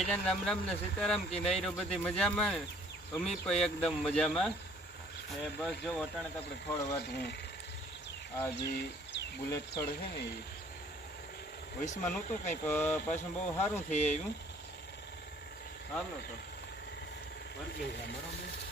જયરામ રામ રામ ને સીતારામ की नईरो बधी मजामां ने अमी पण एकदम मजामां ने बस जो अटाणे तो आपणे थोड़ वाटवुं आ जे बुलेट थोड़ छे ने ई वयसमां नहोतो कंईक पाछुं बहु सारुं थई आव्युं हालो तो वर्गे जाय बरोबर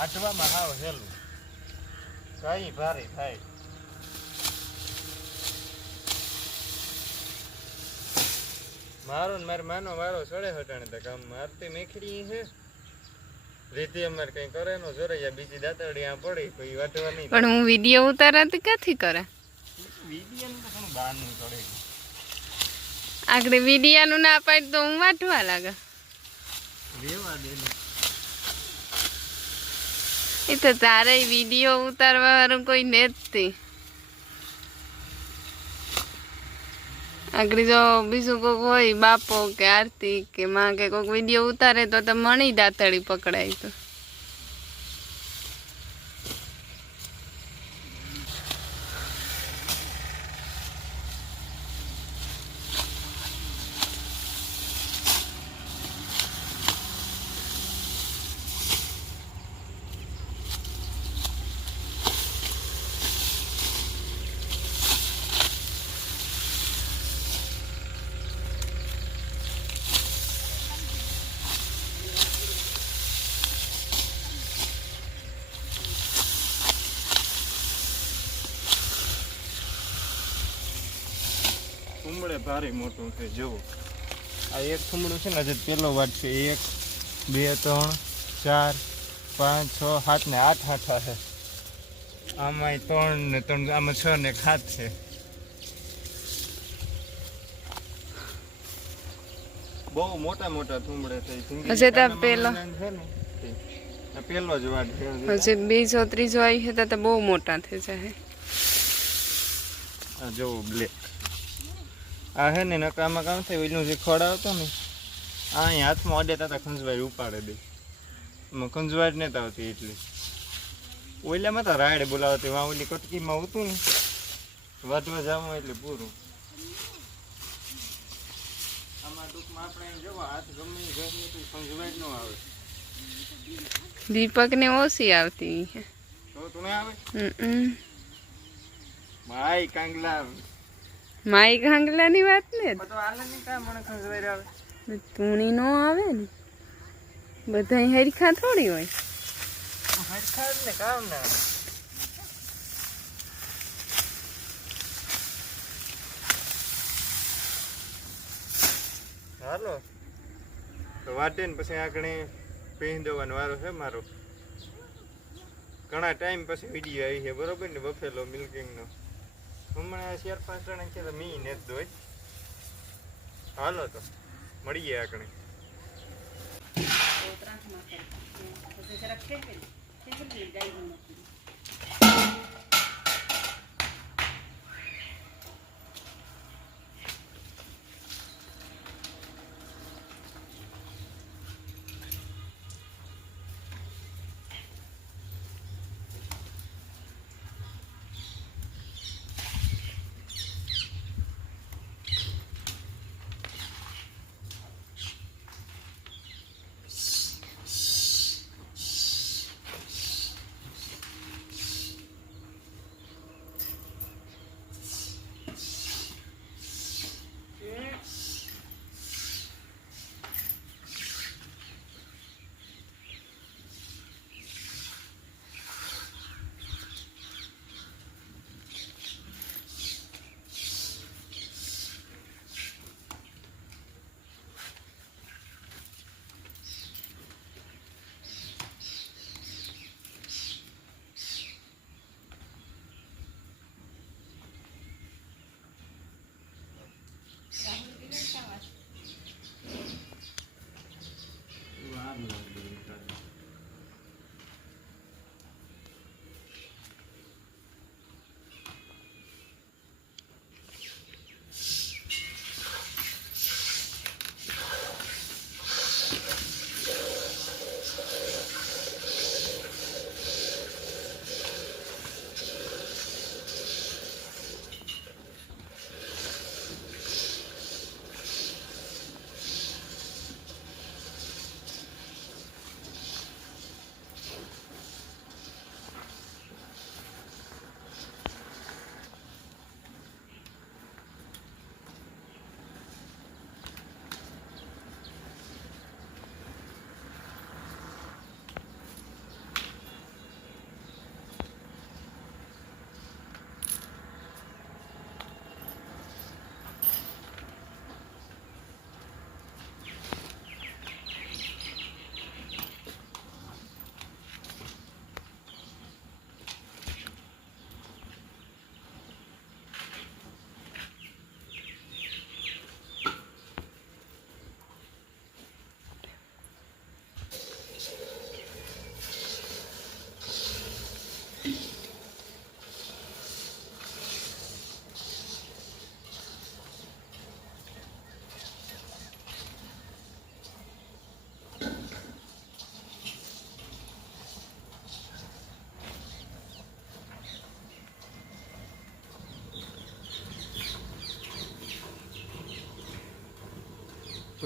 વાટવામાં હાવ હેલું કઈ ભારે થાય મારો ને મારે માનો વારો સડે હટાણે તો કામ આરતી મેખડી છે રીતિ અમારે કઈ કરે નો જોરૈયા બીજી દાતરડી આ પડી કોઈ વાટવા નહીં પણ હું વિડિયો ઉતારતી ક્યાંથી કરે વિડિયો નું તો ઘણું બહાર નું ચડે આગળ વિડિયા નું ના પાડ તો હું વાટવા લાગે રેવા દે ને એ તો તારે વિડિયો ઉતારવા વાળું કોઈ નથી આગળ જો બીજું કોઈક હોય બાપો કે આરતી કે માં કે કોઈક વિડિયો ઉતારે તો મણી દાતડી પકડાય તો થુમડે ભારે મોટું છે જુઓ આ એક થુમડું છે ને હજી પેલો વાટ છે 1 2 3 4 5 6 7 ને 8 હાથા છે આમાં 3 ને 3 આમાં 6 ને 7 છે બહુ મોટા મોટા થુમડે છે હજી તો પેલો છે ને આ પેલો જ વાટ છે હજી બીજો ત્રીજો આવી છે તો બહુ મોટા થઈ જાય આ જો બ્લેક આ હે ને નકામાં કામ થાય ઓઈલું જે ખોડા હતો ને આ અહીં હાથમાં અડે તા ખંજવારી ઉપાડે દે એમાં ખંજવારી નતા આવતી એટલી ઓઈલામાં તો રાયડે બોલાવતી વાં ઓલી કટકીમાં હતું ને વાટવા જાવું એટલે પૂરું આમાં ટૂંકમાં આપણે એમ જવા હાથ ગમે ઘરની તો ખંજવારી ન આવે દીપક ને ઓછી આવતી તો તું આવે માઈ કાંગલા માઈ કાંગલાની વાત ને તો આલે ની કામ મને ખંજવારી આવે તુણી નો આવે ને બધા હરખા થોડી હોય હરખા ને કામ ના હાલો તો વાટે ને પછી આકણે પહેરી દેવાનો વારો છે મારો ઘણા ટાઈમ પછી વિડીયો આવી છે બરોબર ને બફેલો મિલ્કિંગનો હમણાં 4-5 જણા કે મી ને દોય હાલો તો મળીએ આકણે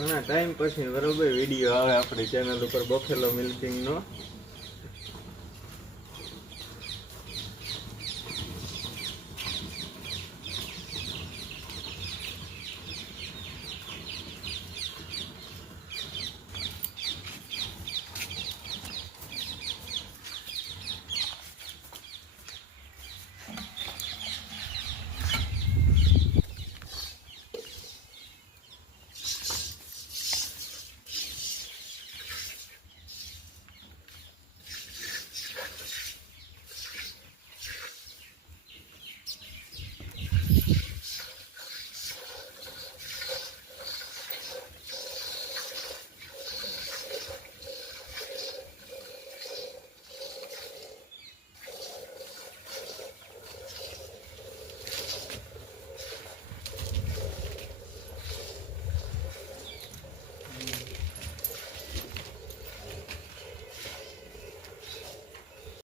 ઘણા ટાઈમ પછી બરોબર વિડીયો આવે આપણી ચેનલ ઉપર બફેલો મિલ્કિંગનો